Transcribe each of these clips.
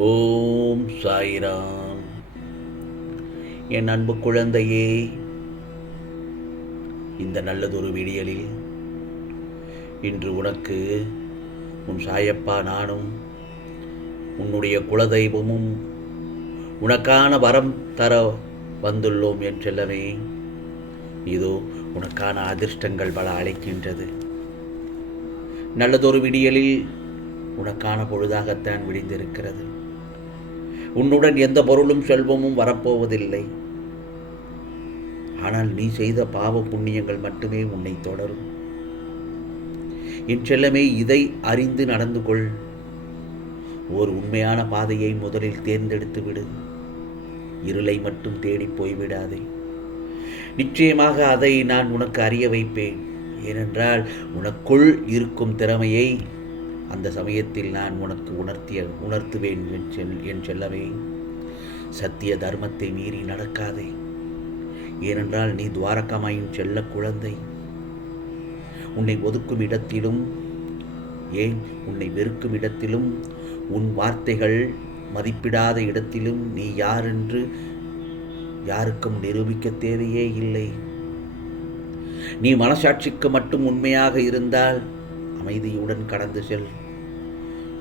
ஓம் சாய்ராம். என் அன்பு குழந்தையே, இந்த நல்லதொரு விடியலில் இன்று உனக்கு உன் சாயப்பா நானும் உன்னுடைய குலதெய்வமும் உனக்கான வரம் தர வந்துள்ளோம் என் செல்லமே. இதோ உனக்கான அதிர்ஷ்டங்கள் பல அழைக்கின்றது. நல்லதொரு விடியலில் உனக்கான பொழுதாகத்தான் விடிந்திருக்கிறது. உன்னுடன் எந்த பொருளும் செல்வமும் வரப்போவதில்லை. ஆனால் நீ செய்த பாவ புண்ணியங்கள் மட்டுமே உன்னை தொடரும். என் செல்லமே, இதை அறிந்து நடந்து கொள். ஓர் உண்மையான பாதையை முதலில் தேர்ந்தெடுத்து விடு. இருளை மட்டும் தேடி போய்விடாதே. நிச்சயமாக அதை நான் உனக்கு அறிய வைப்பேன். ஏனென்றால் உனக்குள் இருக்கும் திறமையை அந்த சமயத்தில் நான் உனக்கு உணர்த்துவேன் என் செல்லவே. சத்திய தர்மத்தை மீறி நடக்காதே. ஏனென்றால் நீ துவாரகமாயின் செல்ல குழந்தை. உன்னை ஒதுக்கும் இடத்திலும், ஏன் உன்னை வெறுக்கும் இடத்திலும், உன் வார்த்தைகள் மதிப்பிடாத இடத்திலும் நீ யார் என்று யாருக்கும் நிரூபிக்க தேவையே இல்லை. நீ மனசாட்சிக்கு மட்டும் உண்மையாக இருந்தால் அமைதியுடன் கடந்து செல்.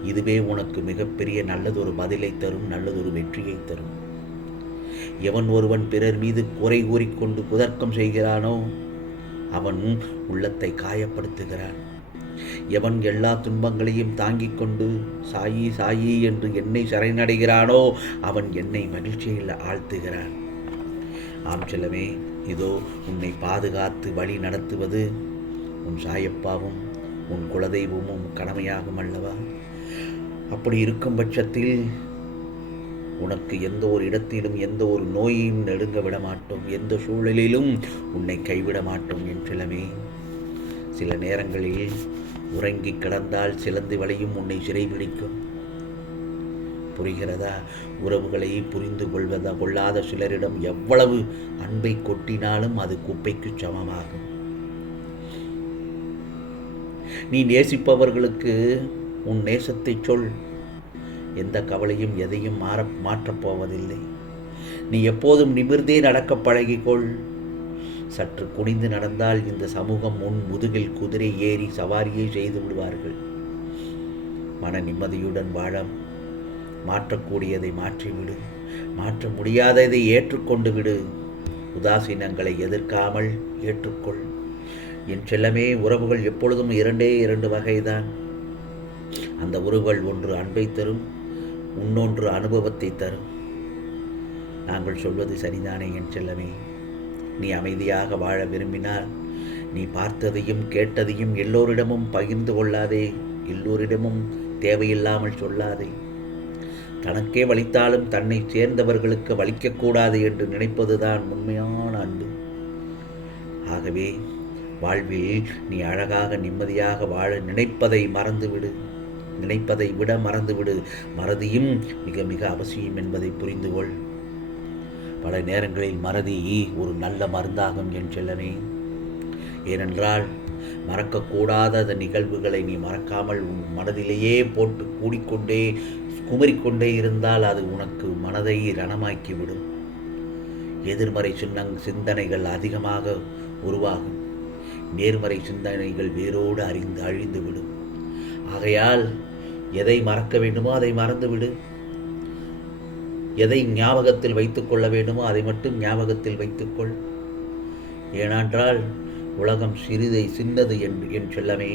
இதுவே உனக்கு மிகப்பெரிய நல்லதொரு பதிலை தரும், நல்லதொரு வெற்றியை தரும். எவன் ஒருவன் பிறர் மீது குறை கூறிக்கொண்டு குதர்க்கம் செய்கிறானோ அவன் உள்ளத்தை காயப்படுத்துகிறான். எவன் எல்லா துன்பங்களையும் தாங்கிக் கொண்டு சாயி சாயி என்று என்னை சரணடைகிறானோ அவன் என்னை மகிழ்ச்சியில் ஆழ்த்துகிறான். ஆம் செல்லமே, இதோ உன்னை பாதுகாத்து வழி நடத்துவது உன் சாயப்பாவும் உன் குலதெய்வமும் கடமையாகும் அல்லவா? அப்படி இருக்கும் பட்சத்தில் உனக்கு எந்த ஒரு இடத்திலும் எந்த ஒரு நோயையும் நெருங்க விட மாட்டோம். எந்த சூழலிலும் உன்னை கைவிட மாட்டோம் என் செல்லமே. சில நேரங்களில் உறங்கி கிடந்தால் சிலந்தி வலையும் உன்னை சிறைபிடிக்கும். புரிகிறதா? உறவுகளை புரிந்து கொள்ளாத சிலரிடம் எவ்வளவு அன்பை கொட்டினாலும் அது குப்பைக்கு சமமாகும். நீ நேசிப்பவர்களுக்கு உன் நேசத்தை சொல். எந்த கவலையும் எதையும் மாற்றப் போவதில்லை. நீ எப்போதும் நிமிர்ந்தே நடக்க பழகிக்கொள். சற்று குனிந்து நடந்தால் இந்த சமூகம் உன் முதுகில் குதிரை ஏறி சவாரியை செய்து விடுவார்கள். மன நிம்மதியுடன் வாழ மாற்றக்கூடியதை மாற்றிவிடு. மாற்ற முடியாததை ஏற்றுக்கொண்டு விடு. உதாசீனங்களை எதிர்க்காமல் ஏற்றுக்கொள். என் செல்லமே, உறவுகள் எப்பொழுதும் இரண்டு வகைதான். அந்த உறவுகள் ஒன்று அன்பை தரும், இன்னொன்று அனுபவத்தை தரும். நாங்கள் சொல்வது சரிதானே என் செல்லமே? நீ அமைதியாக வாழ விரும்பினால் நீ பார்த்ததையும் கேட்டதையும் எல்லோரிடமும் பகிர்ந்து கொள்ளாதே. எல்லோரிடமும் தேவையில்லாமல் சொல்லாதே. தனக்கே வலித்தாலும் தன்னை சேர்ந்தவர்களுக்கு வலிக்கக்கூடாது என்று நினைப்பதுதான் உண்மையான அன்பு. ஆகவே வாழ்வில் நீ அழகாக நிம்மதியாக வாழ நினைப்பதை விட மறந்துவிடு. மறதியும் மிக மிக அவசியம் என்பதை புரிந்துகொள். பல நேரங்களில் மறதி ஒரு நல்ல மருந்தாகும் என் செல்லனே. ஏனென்றால் மறக்கக்கூடாத நிகழ்வுகளை நீ மறக்காமல் உன் மனதிலேயே போட்டு குமரிக்கொண்டே இருந்தால் அது உனக்கு மனதை ரணமாக்கிவிடும். எதிர்மறை சிந்தனைகள் அதிகமாக உருவாகும். நேர்மறை சிந்தனைகள் வேரோடு அழிந்துவிடும். ஆகையால் எதை மறக்க வேண்டுமோ அதை மறந்துவிடு. எதை ஞாபகத்தில் வைத்துக் கொள்ள வேண்டுமோ அதை மட்டும் ஞாபகத்தில் வைத்துக்கொள். ஏனென்றால் உலகம் சின்னது என் செல்லமே.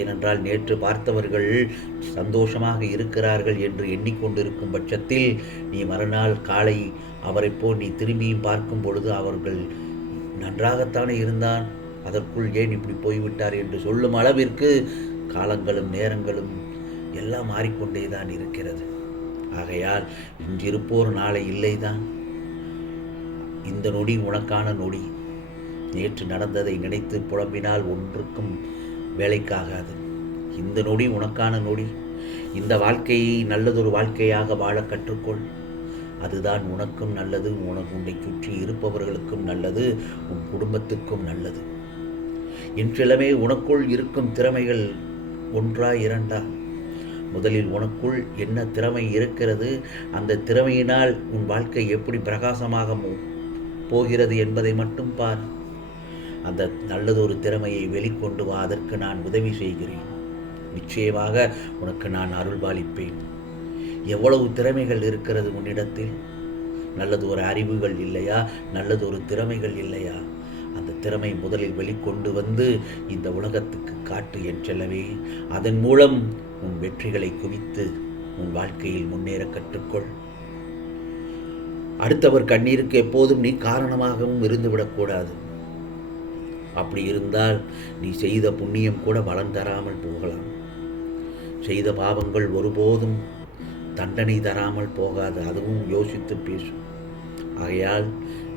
ஏனென்றால் நேற்று பார்த்தவர்கள் சந்தோஷமாக இருக்கிறார்கள் என்று எண்ணிக்கொண்டிருக்கும் பட்சத்தில் நீ மறுநாள் காலை அவரை போல் நீ திரும்பியும் பார்க்கும் பொழுது அவர்கள் நன்றாகத்தானே இருந்தான், அதற்குள் ஏன் இப்படி போய்விட்டார் என்று சொல்லும் அளவிற்கு காலங்களும் நேரங்களும் எல்லாம் மாறிக்கொண்டேதான் இருக்கிறது. ஆகையால் இன்றிருப்போர் நாளை இல்லைதான். இந்த நொடி உனக்கான நொடி. நேற்று நடந்ததை நினைத்து புலம்பினால் ஒன்றுக்கும் வேலைக்காகாது. இந்த நொடி உனக்கான நொடி. இந்த வாழ்க்கையை நல்லதொரு வாழ்க்கையாக வாழ கற்றுக்கொள். அதுதான் உனக்கும் நல்லது, உன்னை சுற்றி இருப்பவர்களுக்கும் நல்லது, உன் குடும்பத்துக்கும் நல்லது. என் செல்லமே, உனக்குள் இருக்கும் திறமைகள் ஒன்றா இரண்டா? முதலில் உனக்குள் என்ன திறமை இருக்கிறது, அந்த திறமையினால் உன் வாழ்க்கை எப்படி பிரகாசமாக போகிறது என்பதை மட்டும் பார். அந்த நல்லதொரு திறமையை வெளிக்கொண்டு வா. அதற்கு நான் உதவி செய்கிறேன். நிச்சயமாக உனக்கு நான் அருள்பாலிப்பேன். எவ்வளவு திறமைகள் இருக்கிறது உன்னிடத்தில். நல்லது ஒரு அறிவுகள் இல்லையா? நல்லது ஒரு திறமைகள் இல்லையா? அந்த திறமை முதலில் வெளிக்கொண்டு வந்து இந்த உலகத்துக்கு காட்டு என் செல்லவே. அதன் மூலம் உன் வெற்றிகளை குவித்து உன் வாழ்க்கையில் முன்னேற கற்றுக்கொள். அடுத்தவர் கண்ணீருக்கு எப்போதும் நீ காரணமாகவும் இருந்துவிடக்கூடாது. அப்படி இருந்தால் நீ செய்த புண்ணியம் கூட பலன் தராமல் போகலாம். செய்த பாவங்கள் ஒருபோதும் தண்டனை தராமல் போகாது. அதுவும் யோசித்து பேசும். ஆகையால்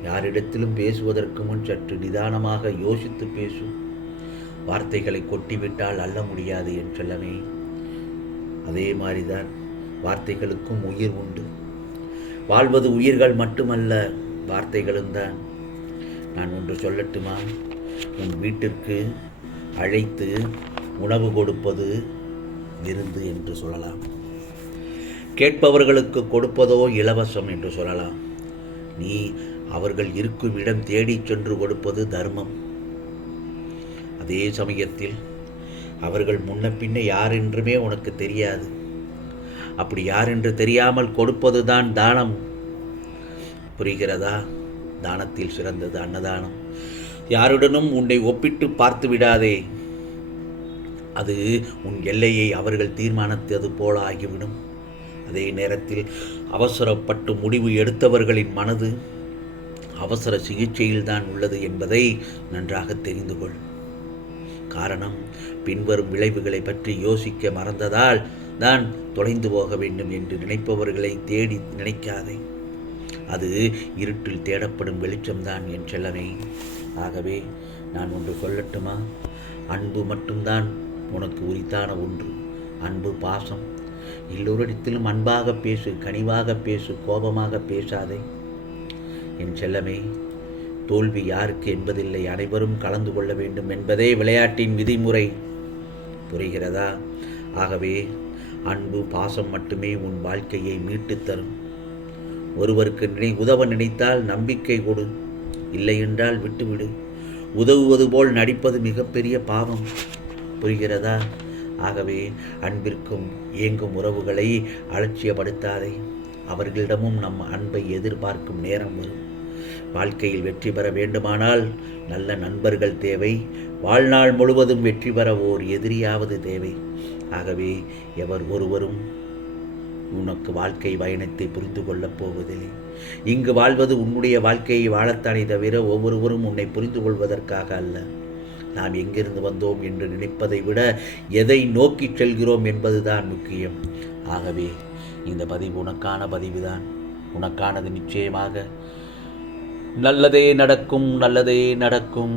யாரிடத்திலும் பேசுவதற்கு முன் சற்று நிதானமாக யோசித்து பேசும். வார்த்தைகளை கொட்டிவிட்டால் அள்ள முடியாது என் செல்லமே. அதே மாதிரிதான் வார்த்தைகளுக்கும் உயிர் உண்டு. வாழ்வது உயிர்கள் மட்டுமல்ல, வார்த்தைகளும் தான். நான் ஒன்று சொல்லட்டுமா? உன் வீட்டிற்கு அழைத்து உணவு கொடுப்பது விருந்து என்று சொல்லலாம். கேட்பவர்களுக்கு கொடுப்பதோ இலவசம் என்று சொல்லலாம். நீ அவர்கள் இருக்கும் இடம் தேடி சென்று கொடுப்பது தர்மம். அதே சமயத்தில் அவர்கள் முன்ன பின்ன யார் என்றுமே உனக்கு தெரியாது. அப்படி யார் என்று தெரியாமல் கொடுப்பது தான் தானம். புரிகிறதா? தானத்தில் சிறந்தது அன்னதானம். யாருடனும் உன்னை ஒப்பிட்டு பார்த்து விடாதே. அது உன் எல்லையை அவர்கள் தீர்மானித்தது போல ஆகிவிடும். அதே நேரத்தில் அவசரப்பட்டு முடிவு எடுத்தவர்களின் மனது அவசர சிகிச்சையில்தான் உள்ளது என்பதை நன்றாக தெரிந்து கொள். காரணம், பின்வரும் விளைவுகளை பற்றி யோசிக்க மறந்ததால் தான் தொலைந்து போக வேண்டும் என்று நினைப்பவர்களை தேடி நினைக்காதே. அது இருட்டில் தேடப்படும் வெளிச்சம்தான் என் செல்லமே. ஆகவே நான் ஒன்று சொல்லட்டுமா? அன்பு மட்டும்தான் உனக்கு உரித்தான ஒன்று. அன்பு, பாசம். எல்லோரிடத்திலும் அன்பாக பேசு, கனிவாக பேசு, கோபமாக பேசாதே என் செல்லமே. தோல்வி யாருக்கு என்பதில்லை, அனைவரும் கலந்து கொள்ள வேண்டும் என்பதே விளையாட்டின் விதிமுறை. புரிகிறதா? ஆகவே அன்பு, பாசம் மட்டுமே உன் வாழ்க்கையை மீட்டு தரும். ஒருவருக்கு உதவ நினைத்தால் நம்பிக்கை கொடு, இல்லை என்றால் விட்டுவிடு. உதவுவது போல் நடிப்பது மிகப்பெரிய பாவம். புரிகிறதா? ஆகவே அன்பிற்கும் இயங்கும் உறவுகளை அலட்சியப்படுத்தாதே. அவர்களிடமும் நம் அன்பை எதிர்பார்க்கும் நேரம் வரும். வாழ்க்கையில் வெற்றி பெற வேண்டுமானால் நல்ல நண்பர்கள் தேவை. வாழ்நாள் முழுவதும் வெற்றி பெற ஓர் எதிரியாவது தேவை. ஆகவே எவர் ஒருவரும் உனக்கு வாழ்க்கை பயணத்தை புரிந்து கொள்ளப் போவதில்லை. இங்கு வாழ்வது உன்னுடைய வாழ்க்கையை வாழத்தானே தவிர ஒவ்வொருவரும் உன்னை புரிந்து கொள்வதற்காக அல்ல. நாம் எங்கிருந்து வந்தோம் என்று நினைப்பதை விட எதை நோக்கி செல்கிறோம் என்பதுதான் முக்கியம். ஆகவே இந்த பதிவு உனக்கான பதிவுதான். உனக்கானது நிச்சயமாக நல்லதே நடக்கும், நல்லதே நடக்கும்.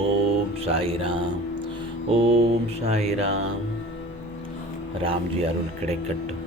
ஓம் சாய்ராம், ஓம் சாய்ராம். ராம்ஜி அருள் கிடைக்கட்டும்.